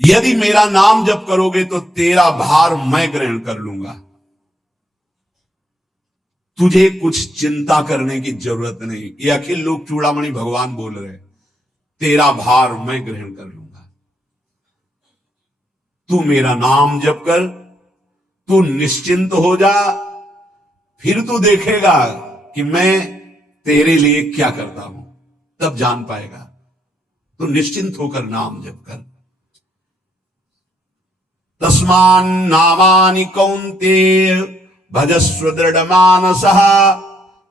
यदि मेरा नाम जप करोगे तो तेरा भार मैं ग्रहण कर लूंगा। तुझे कुछ चिंता करने की जरूरत नहीं। ये अखिल लोक चूड़ामणि भगवान बोल रहे, तेरा भार मैं ग्रहण कर लूंगा। तू मेरा नाम जप कर, तू निश्चिंत हो जा, फिर तू देखेगा कि मैं तेरे लिए क्या करता हूं, तब जान पाएगा। तो निश्चिंत होकर नाम जप कर। तस्मान नामानि कौन्तेय भजस्व दृढ़मानसः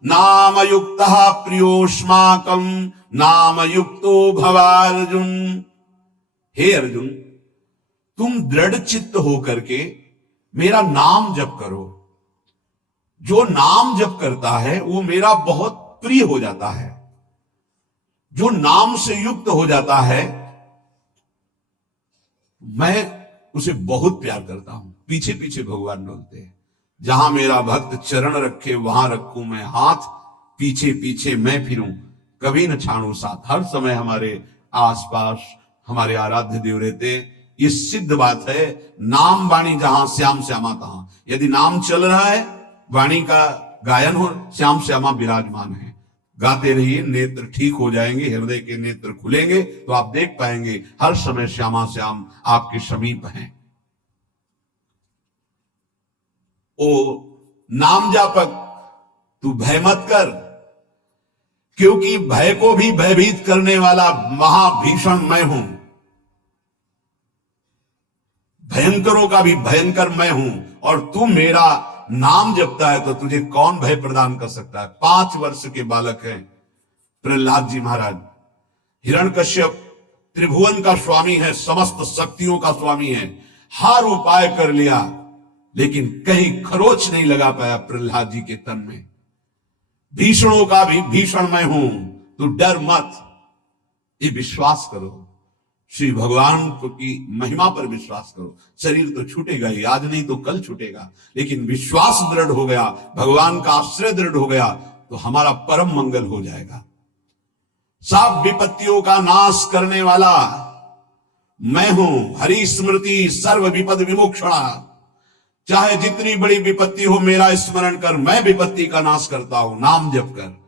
नामयुक्तः प्रियोष्माकं नामयुक्तो भवार्जुन। हे अर्जुन, तुम दृढ़ चित्त होकर के मेरा नाम जप करो। जो नाम जप करता है वो मेरा बहुत प्रिय हो जाता है। जो नाम से युक्त हो जाता है मैं उसे बहुत प्यार करता हूं। पीछे पीछे भगवान बोलते हैं, जहां मेरा भक्त चरण रखे वहां रखूं मैं हाथ, पीछे पीछे मैं फिरूं कभी न छाड़ू साथ। हर समय हमारे आसपास हमारे आराध्य देव रहते। ये सिद्ध बात है। नाम वाणी जहां श्याम श्यामा तहां। यदि नाम चल रहा है, वाणी का गायन हो, श्याम श्यामा विराजमान है। गाते रहिए, नेत्र ठीक हो जाएंगे, हृदय के नेत्र खुलेंगे तो आप देख पाएंगे हर समय श्यामा श्याम आपके समीप हैं। ओ नाम जापक, तू भय मत कर, क्योंकि भय को भी भयभीत करने वाला महाभीषण मैं हूं। भयंकरों का भी भयंकर मैं हूं। और तू मेरा नाम जपता है तो तुझे कौन भय प्रदान कर सकता है। 5 वर्ष के बालक हैं प्रहलाद जी महाराज। हिरण्यकश्यप त्रिभुवन का स्वामी है, समस्त शक्तियों का स्वामी है। हर उपाय कर लिया लेकिन कहीं खरोच नहीं लगा पाया प्रहलाद जी के तन में। भीषणों का भी भीषण मैं हूं, तू डर मत। ये विश्वास करो, श्री भगवान की महिमा पर विश्वास करो। शरीर तो छूटेगा ही, आज नहीं तो कल छूटेगा, लेकिन विश्वास दृढ़ हो गया, भगवान का आश्रय दृढ़ हो गया तो हमारा परम मंगल हो जाएगा। सब विपत्तियों का नाश करने वाला मैं हूं। हरि स्मृति सर्व विपद विमोक्षणा। चाहे जितनी बड़ी विपत्ति हो मेरा स्मरण कर, मैं विपत्ति का नाश करता हूं। नाम जप कर।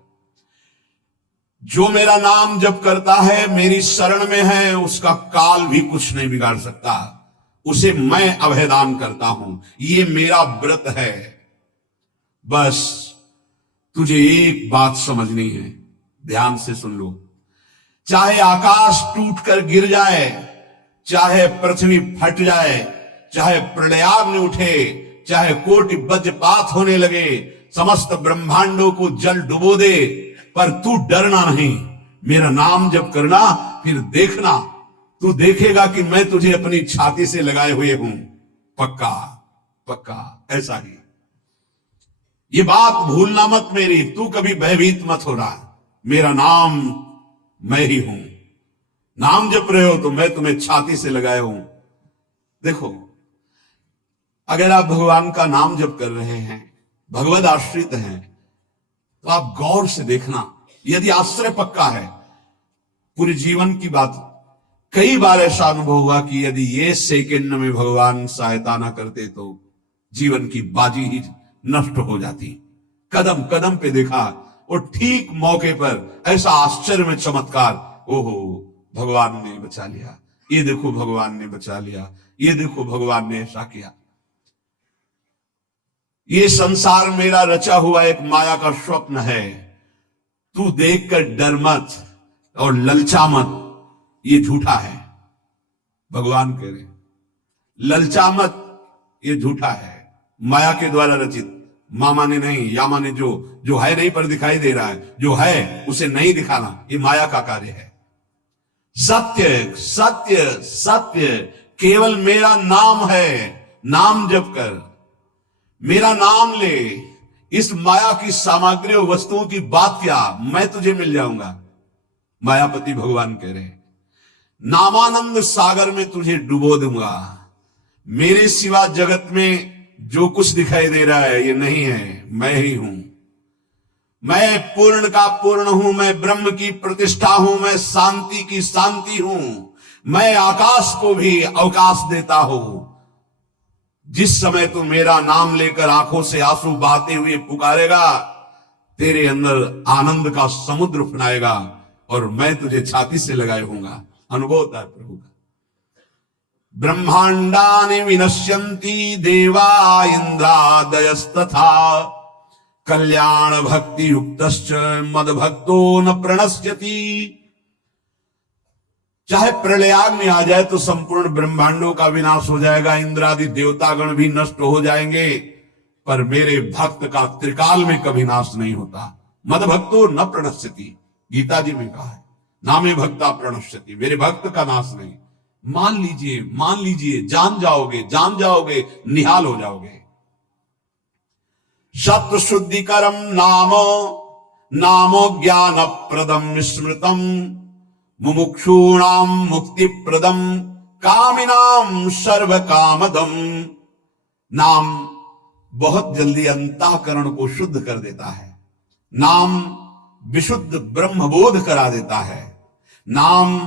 जो मेरा नाम जप करता है, मेरी शरण में है, उसका काल भी कुछ नहीं बिगाड़ सकता। उसे मैं अभयदान करता हूं। ये मेरा व्रत है। बस तुझे एक बात समझनी है, ध्यान से सुन लो। चाहे आकाश टूटकर गिर जाए, चाहे पृथ्वी फट जाए, चाहे प्रलयाग्नि उठे, चाहे कोटि वज्रपात होने लगे, समस्त ब्रह्मांडों को जल डुबो दे, पर तू डरना नहीं। मेरा नाम जप करना, फिर देखना, तू देखेगा कि मैं तुझे अपनी छाती से लगाए हुए हूं। पक्का पक्का ऐसा ही। ये बात भूलना मत मेरी। तू कभी भयभीत मत हो रहा। मेरा नाम मैं ही हूं। नाम जप रहे हो तो मैं तुम्हें छाती से लगाए हूं। देखो, अगर आप भगवान का नाम जप कर रहे हैं, भगवद आश्रित हैं, तो आप गौर से देखना। यदि आश्रय पक्का है, पूरे जीवन की बात, कई बार ऐसा अनुभव हुआ कि यदि ये सेकंड में भगवान सहायता ना करते तो जीवन की बाजी ही नष्ट हो जाती। कदम कदम पे देखा, और ठीक मौके पर ऐसा आश्चर्य में चमत्कार। ओहो, भगवान ने बचा लिया। ये देखो भगवान ने बचा लिया। ये देखो भगवान ने ऐसा किया। ये संसार मेरा रचा हुआ एक माया का स्वप्न है। तू देखकर डर मत और ललचा मत, ये झूठा है। भगवान कह रहे ललचा मत, ये झूठा है, माया के द्वारा रचित। मामा ने नहीं, यामा ने जो है नहीं पर दिखाई दे रहा है, जो है उसे नहीं दिखाना, ये माया का कार्य है। सत्य सत्य सत्य केवल मेरा नाम है। नाम जप कर, मेरा नाम ले। इस माया की सामग्री और वस्तुओं की बात क्या, मैं तुझे मिल जाऊंगा। मायापति भगवान कह रहे नामानंद सागर में तुझे डुबो दूंगा। मेरे सिवा जगत में जो कुछ दिखाई दे रहा है ये नहीं है, मैं ही हूं। मैं पूर्ण का पूर्ण हूं, मैं ब्रह्म की प्रतिष्ठा हूं, मैं शांति की शांति हूं, मैं आकाश को भी अवकाश देता हूं। जिस समय तू मेरा नाम लेकर आंखों से आंसू बहाते हुए पुकारेगा, तेरे अंदर आनंद का समुद्र उफनाएगा और मैं तुझे छाती से लगाए होऊंगा। अनुभव होता है प्रभु का। ब्रह्मांडानि विनश्यन्ति देवा इंद्रादयस्तथा कल्याण भक्ति युक्तश्च मद भक्तो न प्रणश्यति। चाहे प्रलयाग में आ जाए तो संपूर्ण ब्रह्मांडों का विनाश हो जाएगा, इंद्रादि देवतागण भी नष्ट हो जाएंगे, पर मेरे भक्त का त्रिकाल में कभी नाश नहीं होता। मद भक्तो न प्रणश्यति, गीता जी में कहा है, नामे भक्ता प्रणश्यति, मेरे भक्त का नाश नहीं। मान लीजिए, जान जाओगे, निहाल हो जाओगे। शत्रु शुद्धिकरम नामो ज्ञान प्रदम स्मृतम मुमुक्षूणाम मुक्ति प्रदम कामिनाम सर्व कामदम। नाम बहुत जल्दी अंतःकरण को शुद्ध कर देता है। नाम विशुद्ध ब्रह्मबोध करा देता है। नाम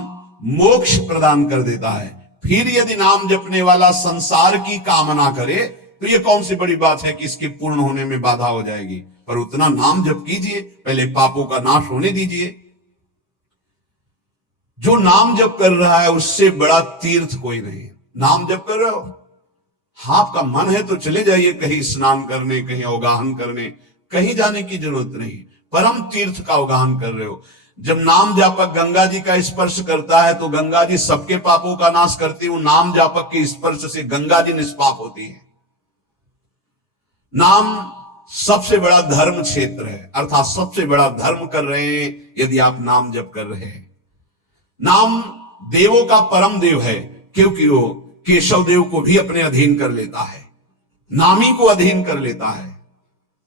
मोक्ष प्रदान कर देता है। फिर यदि नाम जपने वाला संसार की कामना करे तो ये कौन सी बड़ी बात है कि इसके पूर्ण होने में बाधा हो जाएगी। पर उतना नाम जप कीजिए, पहले पापों का नाश होने दीजिए। जो नाम जप कर रहा है उससे बड़ा तीर्थ कोई नहीं। नाम जप कर रहे हो, आपका मन है तो चले जाइए कहीं स्नान करने, कहीं अवगाहन करने, कहीं जाने की जरूरत नहीं। परम तीर्थ का अवगाहन कर रहे हो। जब नाम जापक गंगा जी का स्पर्श करता है तो गंगा जी सबके पापों का नाश करती हूं। नाम जापक के स्पर्श से गंगा जी निष्पाप होती है। नाम सबसे बड़ा धर्म क्षेत्र है, अर्थात सबसे बड़ा धर्म कर रहे हैं यदि आप नाम जप कर रहे हैं। नाम देवों का परम देव है, क्योंकि वो केशव देव को भी अपने अधीन कर लेता है, नामी को अधीन कर लेता है।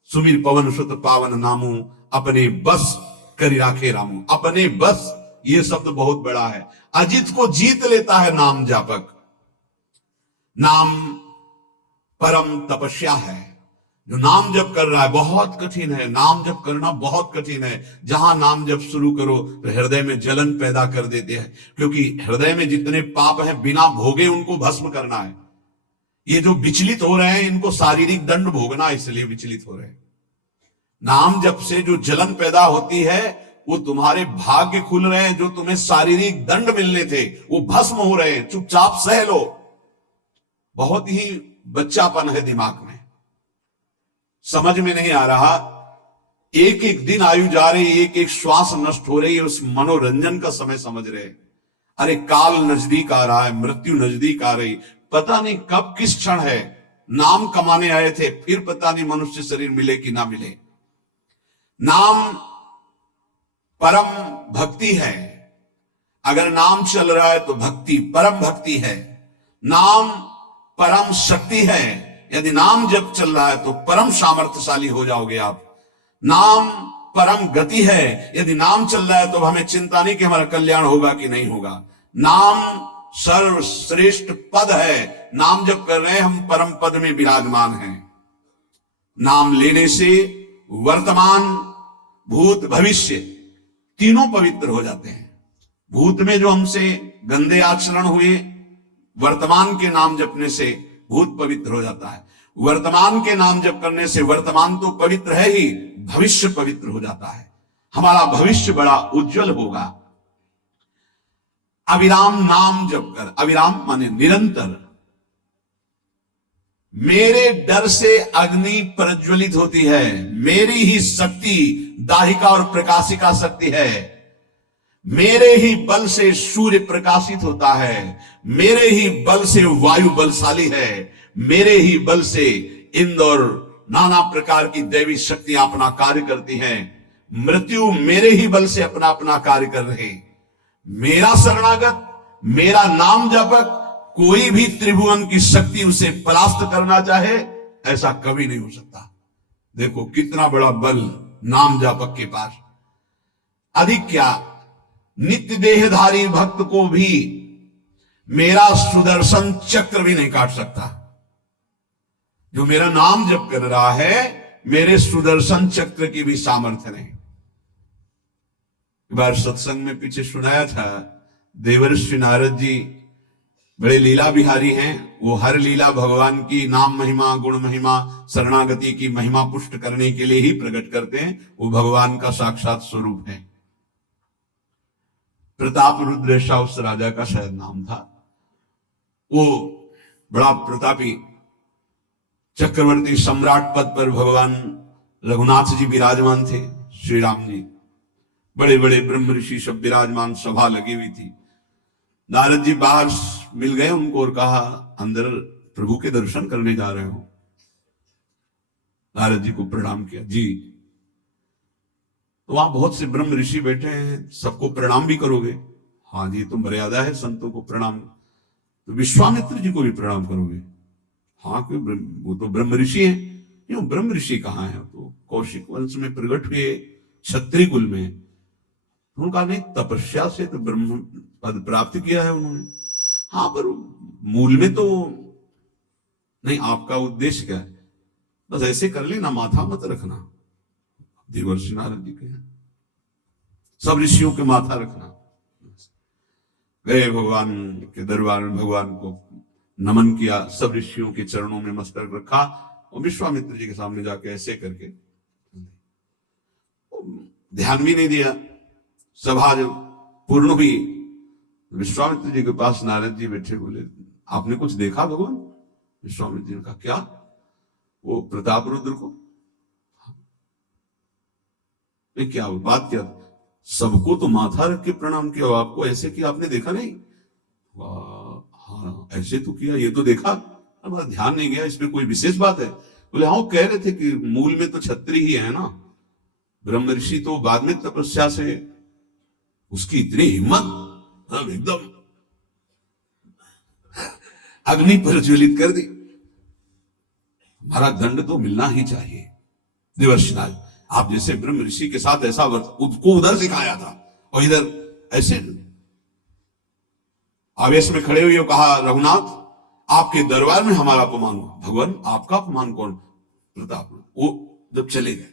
सुमीर पवन सुत पावन नामू अपने बस करी राखे रामू। अपने बस, ये शब्द बहुत बड़ा है। अजित को जीत लेता है नाम जापक। नाम परम तपस्या है। जो नाम जप कर रहा है बहुत कठिन है, नाम जप करना बहुत कठिन है। जहां नाम जप शुरू करो तो हृदय में जलन पैदा कर देते हैं, क्योंकि हृदय में जितने पाप हैं बिना भोगे उनको भस्म करना है। ये जो विचलित हो रहे हैं इनको शारीरिक दंड भोगना, इसलिए विचलित हो रहे हैं। नाम जप से जो जलन पैदा होती है वो तुम्हारे भाग्य खुल रहे हैं। जो तुम्हें शारीरिक दंड मिलने थे वो भस्म हो रहे हैं। चुपचाप सह लो। बहुत ही बच्चापन है दिमाग में, समझ में नहीं आ रहा। एक एक दिन आयु जा रही, एक एक श्वास नष्ट हो रही है, उस मनोरंजन का समय समझ रहे। अरे काल नजदीक आ रहा है, मृत्यु नजदीक आ रही, पता नहीं कब किस क्षण है। नाम कमाने आए थे, फिर पता नहीं मनुष्य शरीर मिले कि ना मिले। नाम परम भक्ति है। अगर नाम चल रहा है तो भक्ति परम भक्ति है। नाम परम शक्ति है। यदि नाम जब चल रहा है तो परम सामर्थ्यशाली हो जाओगे आप। नाम परम गति है। यदि नाम चल रहा है तो हमें चिंता नहीं कि हमारा कल्याण होगा कि नहीं होगा। नाम सर्वश्रेष्ठ पद है। नाम जब कर रहे हैं हम परम पद में विराजमान हैं। नाम लेने से वर्तमान भूत भविष्य तीनों पवित्र हो जाते हैं। भूत में जो हमसे गंदे आचरण हुए, वर्तमान के नाम जपने से भूत पवित्र हो जाता है। वर्तमान के नाम जप करने से वर्तमान तो पवित्र है ही, भविष्य पवित्र हो जाता है। हमारा भविष्य बड़ा उज्जवल होगा। अविराम नाम जप कर, अविराम माने निरंतर। मेरे डर से अग्नि प्रज्वलित होती है। मेरी ही शक्ति दाहिका और प्रकाशिका शक्ति है। मेरे ही बल से सूर्य प्रकाशित होता है। मेरे ही बल से वायु बलशाली है। मेरे ही बल से इंद्र और नाना प्रकार की दैवी शक्तियां अपना कार्य करती हैं। मृत्यु मेरे ही बल से अपना अपना कार्य कर रहे। मेरा शरणागत, मेरा नाम जपक, कोई भी त्रिभुवन की शक्ति उसे परास्त करना चाहे ऐसा कभी नहीं हो सकता। देखो कितना बड़ा बल नाम जापक के पास। अधिक क्या, नित्य देहधारी भक्त को भी मेरा सुदर्शन चक्र भी नहीं काट सकता। जो मेरा नाम जप कर रहा है मेरे सुदर्शन चक्र की भी सामर्थ्य नहीं। एक बार सत्संग में पीछे सुनाया था, देवर्षि नारद जी बड़े लीला बिहारी हैं। वो हर लीला भगवान की नाम महिमा, गुण महिमा, शरणागति की महिमा पुष्ट करने के लिए ही प्रकट करते हैं। वो भगवान का साक्षात स्वरूप है। प्रताप रुद्र ऐसा उस राजा का शायद नाम था। वो बड़ा प्रतापी चक्रवर्ती सम्राट पद पर भगवान रघुनाथ जी विराजमान थे। श्री राम जी, बड़े बड़े ब्रह्म ऋषि सब विराजमान, सभा लगी हुई थी। नारद जी बाहर मिल गए उनको और कहा, अंदर प्रभु के दर्शन करने जा रहे हो? नारद जी को प्रणाम किया। जी। तो वहां बहुत से ब्रह्म ऋषि बैठे हैं, सबको प्रणाम भी करोगे? हाँ जी, तो मर्यादा है संतों को प्रणाम। तो विश्वामित्र जी को भी प्रणाम करोगे? हाँ, क्यों, वो तो ब्रह्म ऋषि हैं। क्यों, ब्रह्म ऋषि कहाँ है? तो कौशिक वंश में प्रकट हुए, क्षत्रिय कुल में। उनका नहीं, तपस्या से तो ब्रह्म पद प्राप्त किया है उन्होंने। हाँ, पर मूल में तो नहीं। आपका उद्देश्य क्या है? बस ऐसे कर लेना, माथा मत रखना। देवर्षि नारद जी के सब ऋषियों के माथा रखना। गए भगवान के दरबार में, भगवान को नमन किया, सब ऋषियों के चरणों में मस्तक रखा और विश्वामित्र जी के सामने जाके ऐसे करके ध्यान भी नहीं दिया। सभा जब पूर्ण हुई, विश्वामित्र जी के पास नारद जी बैठे, बोले, आपने कुछ देखा भगवान? विश्वामित्र जी ने कहा, क्या? वो प्रताप रुद्र को? क्या बात? क्या? सबको तो माथा रख के प्रणाम किया, आपको ऐसे किया, आपने देखा नहीं? हाँ, ऐसे तो किया, ये तो देखा, हमारा ध्यान नहीं गया, इसमें कोई विशेष बात है? बोले, हाँ, कह रहे थे कि मूल में तो क्षत्रिय ही है ना, ब्रह्म ऋषि तो बाद में तपस्या से, उसकी इतनी हिम्मत, एकदम अग्नि पर ज्वलित कर दी। हमारा दंड तो मिलना ही चाहिए। देवर्षि नारद, आप जैसे ब्रह्म ऋषि के साथ ऐसा उसको उधर सिखाया था और इधर ऐसे आवेश में खड़े हुए कहा, रघुनाथ, आपके दरबार में हमारा अपमान हुआ। भगवान, आपका अपमान कौन? प्रताप। वो जब चले गए,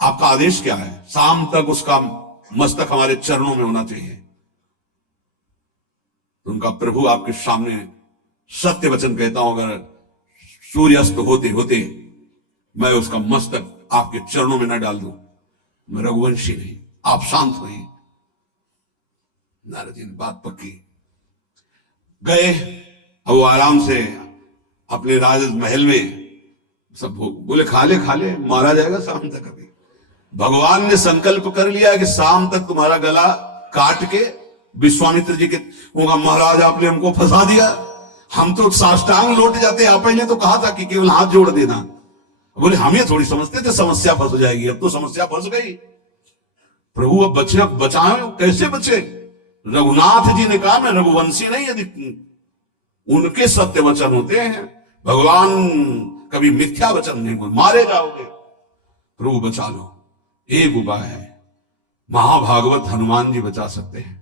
आपका आदेश क्या है? शाम तक उसका मस्तक हमारे चरणों में होना चाहिए। तो उनका प्रभु आपके सामने सत्य वचन कहता हूं, अगर सूर्यास्त होते होते मैं उसका मस्तक आपके चरणों में न डाल दूं, मैं रघुवंशी नहीं। आप शांत होइए। नारद जी ने बात पक्की। गए, अब वो आराम से अपने राज महल में सब बोले, खा ले, मारा जाएगा शाम तक। अभी भगवान ने संकल्प कर लिया कि शाम तक तुम्हारा गला काट के विश्वामित्र जी के होगा। महाराज, आपने हमको फंसा दिया, हम तो साष्टांग लौट जाते। आप पहले तो कहा था कि केवल हाथ जोड़ देना। बोले, हम ये थोड़ी समझते थे समस्या फंस जाएगी। अब तो समस्या फंस गई। प्रभु अब बचे, अब बचाए, कैसे बचे? रघुनाथ जी ने कहा, मैं रघुवंशी नहीं, यदि उनके सत्य वचन होते हैं, भगवान कभी मिथ्या वचन नहीं बोल, मारे जाओगे। प्रभु बचा लो। एक उपाय है, महाभागवत हनुमान जी बचा सकते हैं।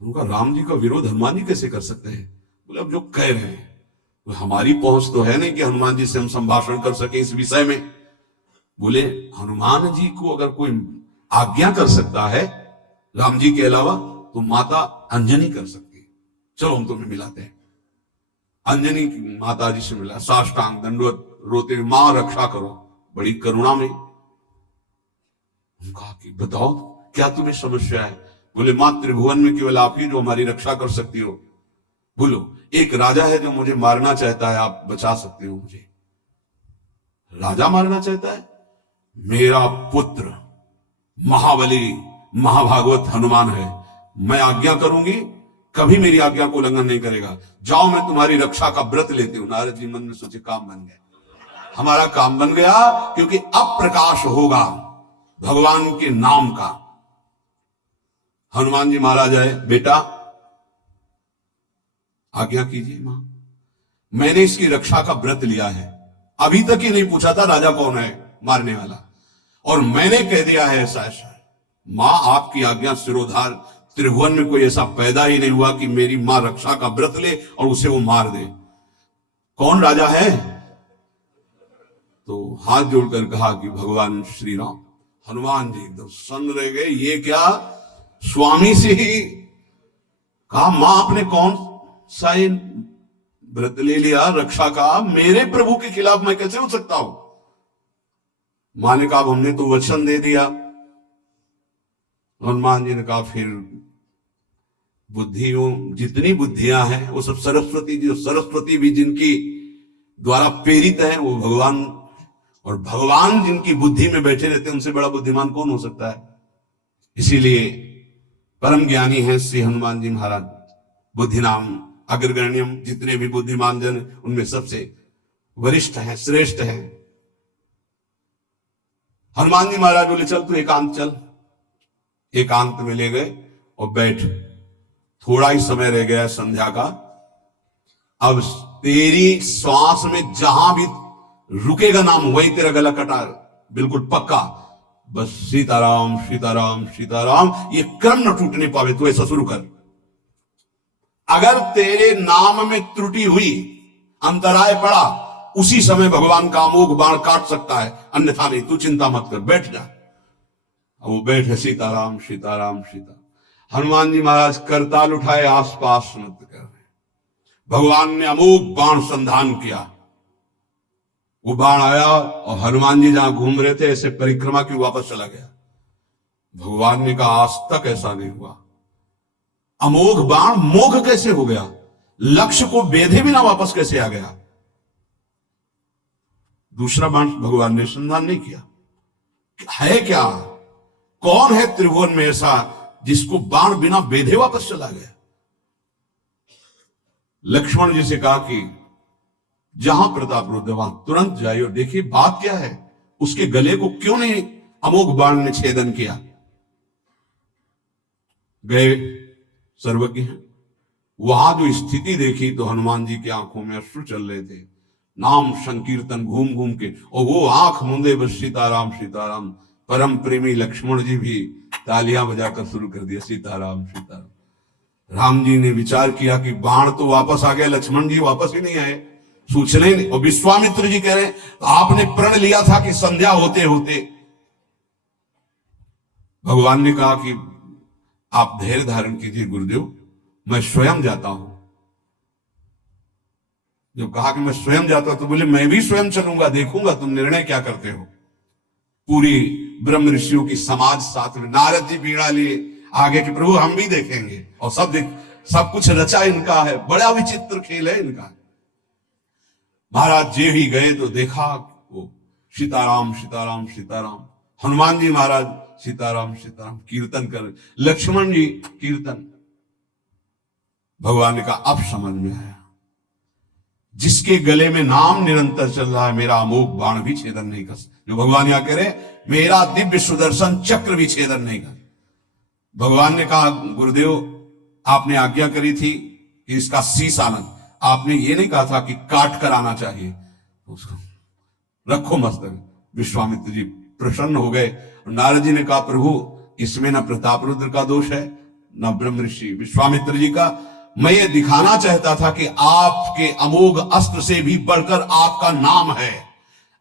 उनका राम जी का विरोध हनुमान जी कैसे कर सकते हैं? बोले, अब जो कह रहे हैं, तो हमारी पहुंच तो है नहीं कि हनुमान जी से हम संभाषण कर सके इस विषय में। बोले, हनुमान जी को अगर कोई आज्ञा कर सकता है राम जी के अलावा, तो माता अंजनी कर सकती है। चलो हम तुम्हें मिलाते हैं। अंजनी माता जी से मिला, साष्टांग दंडवत रोते हुए, मां रक्षा करो, बड़ी करुणा में। कहा कि बताओ क्या तुम्हें समस्या है? बोले, मां, त्रिभुवन में केवल आप ही जो हमारी रक्षा कर सकती हो। बोलो, एक राजा है जो मुझे मारना चाहता है, आप बचा सकते हो मुझे? राजा मारना चाहता है? मेरा पुत्र महाबली महाभागवत हनुमान है, मैं आज्ञा करूंगी, कभी मेरी आज्ञा को उल्लंघन नहीं करेगा। जाओ, मैं तुम्हारी रक्षा का व्रत लेती हूं। नारद जी मन में सोचे, काम बन गया, हमारा काम बन गया, क्योंकि अब प्रकाश होगा भगवान के नाम का। हनुमान जी महाराज आए, बेटा आज्ञा कीजिए मां, मैंने इसकी रक्षा का व्रत लिया है। अभी तक ही नहीं पूछा था राजा कौन है मारने वाला, और मैंने कह दिया है ऐसा ऐसा। मां, आपकी आज्ञा सिरोधार, त्रिभुवन में कोई ऐसा पैदा ही नहीं हुआ कि मेरी मां रक्षा का व्रत ले और उसे वो मार दे। कौन राजा है? तो हाथ जोड़कर कहा कि भगवान श्री राम। हनुमान जी एकदम सन्न रह गए, ये क्या? स्वामी से ही कहा, मां आपने कौन सा ये व्रत ले लिया रक्षा का, मेरे प्रभु के खिलाफ मैं कैसे हो सकता हूं। मां ने कहा, हमने तो वचन दे दिया। हनुमान जी ने कहा, फिर बुद्धियों जितनी बुद्धियां हैं वो सब सरस्वती जी, सरस्वती भी जिनकी द्वारा प्रेरित है वो भगवान, और भगवान जिनकी बुद्धि में बैठे रहते हैं उनसे बड़ा बुद्धिमान कौन हो सकता है। इसीलिए परम ज्ञानी हैं श्री हनुमान जी महाराज, बुद्धि नाम अग्रगण्यम, जितने भी बुद्धिमान जन उनमें सबसे वरिष्ठ हैं, श्रेष्ठ हैं। हनुमान जी महाराज बोले, चल तू एकांत चल। एकांत में ले गए और बैठ, थोड़ा ही समय रह गया संध्या का, अब तेरी श्वास में जहां भी रुकेगा नाम वही तेरा गला कटा, बिल्कुल पक्का। बस सीताराम सीताराम सीताराम, ये क्रम न टूटने पावे, तू ऐसा शुरू कर। अगर तेरे नाम में त्रुटि हुई, अंतराय पड़ा, उसी समय भगवान का अमोघ बाण काट सकता है, अन्यथा नहीं। तू चिंता मत कर, बैठ जा। वो बैठे, सीताराम सीताराम सीता। हनुमान जी महाराज करताल उठाए, आसपास मत कर। भगवान ने अमोघ बाण संधान किया, वो बाण आया और हनुमान जी जहां घूम रहे थे ऐसे परिक्रमा की वापस चला गया। भगवान ने कहा, आज तक ऐसा नहीं हुआ। अमोघ बाण मोघ कैसे हो गया, लक्ष्य को बेधे बिना वापस कैसे आ गया। दूसरा बाण भगवान ने संधान नहीं किया। है क्या, कौन है त्रिभुवन में ऐसा जिसको बाण बिना बेधे वापस चला गया। लक्ष्मण जी से कहा कि जहां प्रताप रुद्र वहां तुरंत जाइए और देखिए बात क्या है, उसके गले को क्यों नहीं अमोघ बाण ने छेदन किया। गए, सर्वज्ञ हैं। वहां जो स्थिति देखी तो हनुमान जी की आंखों में अश्रु चल रहे थे। नाम संकीर्तन घूम घूम के, और वो आंख मूंदे बस सीताराम सीताराम। परम प्रेमी लक्ष्मण जी भी तालियां बजाकर शुरू कर दिया, सीताराम सीताराम। राम जी ने विचार किया कि बाण तो वापस आ गया, लक्ष्मण जी वापस ही नहीं आए, सूचने नहीं। और विश्वामित्र जी कह रहे हैं, आपने प्रण लिया था कि संध्या होते होते। भगवान ने कहा कि आप धैर्य धारण कीजिए गुरुदेव, मैं स्वयं जाता हूं। जब कहा कि मैं स्वयं जाता हूं तो बोले, मैं भी स्वयं चलूंगा, देखूंगा तुम निर्णय क्या करते हो। पूरी ब्रह्म ऋषियों की समाज साथ में, नारद जी बीड़ा लिए आगे कि प्रभु हम भी देखेंगे, और सब कुछ रचा इनका है, बड़ा विचित्र खेल है इनका। महाराज जी ही गए तो देखा वो सीताराम सीताराम सीताराम। हनुमान जी महाराज सीताराम सीताराम कीर्तन कर, लक्ष्मण जी कीर्तन। भगवान ने कहा, अब समझ में आया, जिसके गले में नाम निरंतर चल रहा है, मेरा अमोघ बाण भी छेदन नहीं कर। जो भगवान यहां कह रहे, मेरा दिव्य सुदर्शन चक्र भी छेदन नहीं कर। भगवान ने कहा, गुरुदेव आपने आज्ञा करी थी कि इसका शीश आनंद, आपने ये नहीं कहा था कि काट कर आना चाहिए, उसको रखो मस्तक। विश्वामित्र जी प्रसन्न हो गए। नारद जी ने कहा, प्रभु इसमें ना प्रताप रुद्र का दोष है ना ब्रह्म ऋषि विश्वामित्र जी का। मैं ये दिखाना चाहता था कि आपके अमोघ अस्त्र से भी बढ़कर आपका नाम है।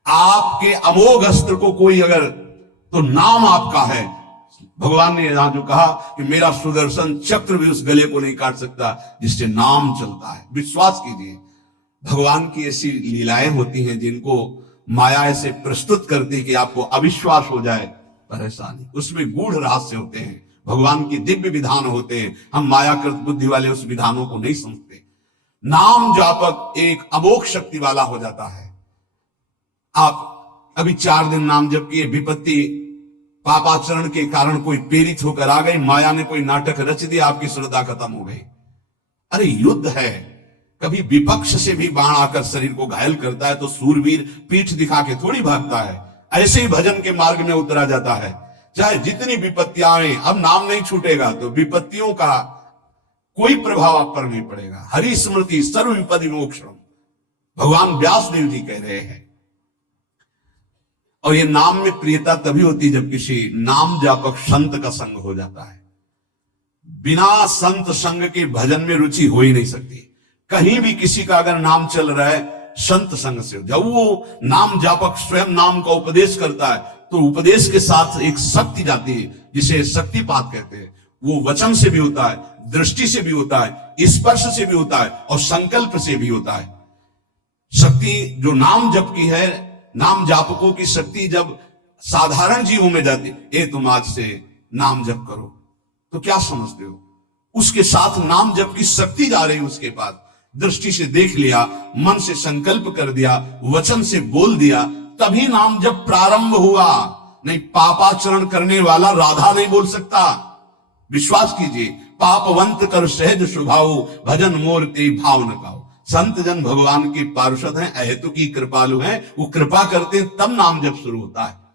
आपके अमोघ अस्त्र को कोई अगर, तो नाम आपका है। भगवान ने यहां जो कहा कि मेरा सुदर्शन चक्र भी उस गले को नहीं काट सकता जिससे नाम चलता है। विश्वास कीजिए, भगवान की ऐसी लीलाएं होती हैं जिनको माया ऐसे प्रस्तुत करती कि आपको अविश्वास हो जाए, पर ऐसा नहीं। उसमें गूढ़ रहस्य होते हैं, भगवान की दिव्य विधान होते हैं। हम मायाकृत बुद्धि वाले उस विधानों को नहीं समझते। नाम जापक एक अमोघ शक्ति वाला हो जाता है। आप अभी 4 दिन नाम जप किए, विपत्ति पापाचरण के कारण कोई प्रेरित होकर आ गई, माया ने कोई नाटक रच दिया, आपकी श्रद्धा खत्म हो गई। अरे युद्ध है, कभी विपक्ष से भी बाण आकर शरीर को घायल करता है तो सूरवीर पीठ दिखा के थोड़ी भागता है। ऐसे ही भजन के मार्ग में उतरा जाता है, चाहे जितनी विपत्तियां आए। अब नाम नहीं छूटेगा तो विपत्तियों का कोई प्रभाव आप पर नहीं पड़ेगा। हरि स्मृति सर्व विपदि मोक्षम, भगवान व्यास देव जी कह रहे हैं। और ये नाम में प्रियता तभी होती जब किसी नाम जापक संत का संग हो जाता है। बिना संत संग के भजन में रुचि हो ही नहीं सकती। कहीं भी किसी का अगर नाम चल रहा है, संत संग से, जब वो नाम जापक स्वयं नाम का उपदेश करता है तो उपदेश के साथ एक शक्ति जाती है जिसे शक्तिपात कहते हैं। वो वचन से भी होता है, दृष्टि से भी होता है, स्पर्श से भी होता है और संकल्प से भी होता है। शक्ति जो नाम जप की है, नाम जापकों की शक्ति जब साधारण जीवों में जाती, ए तुम आज से नाम जप करो, तो क्या समझते हो? उसके साथ नाम जप की शक्ति जा रही उसके पास। दृष्टि से देख लिया, मन से संकल्प कर दिया, वचन से बोल दिया, तभी नाम जप प्रारंभ हुआ। नहीं, पापाचरण करने वाला राधा नहीं बोल सकता। विश्वास कीजिए, पापवंत कर सहज स्वभाव, भजन मोर ते भाव न पाओ। संत जन भगवान के पार्षद हैं, अहेतु की कृपालु हैं, वो कृपा करते हैं, तब नाम जप शुरू होता है।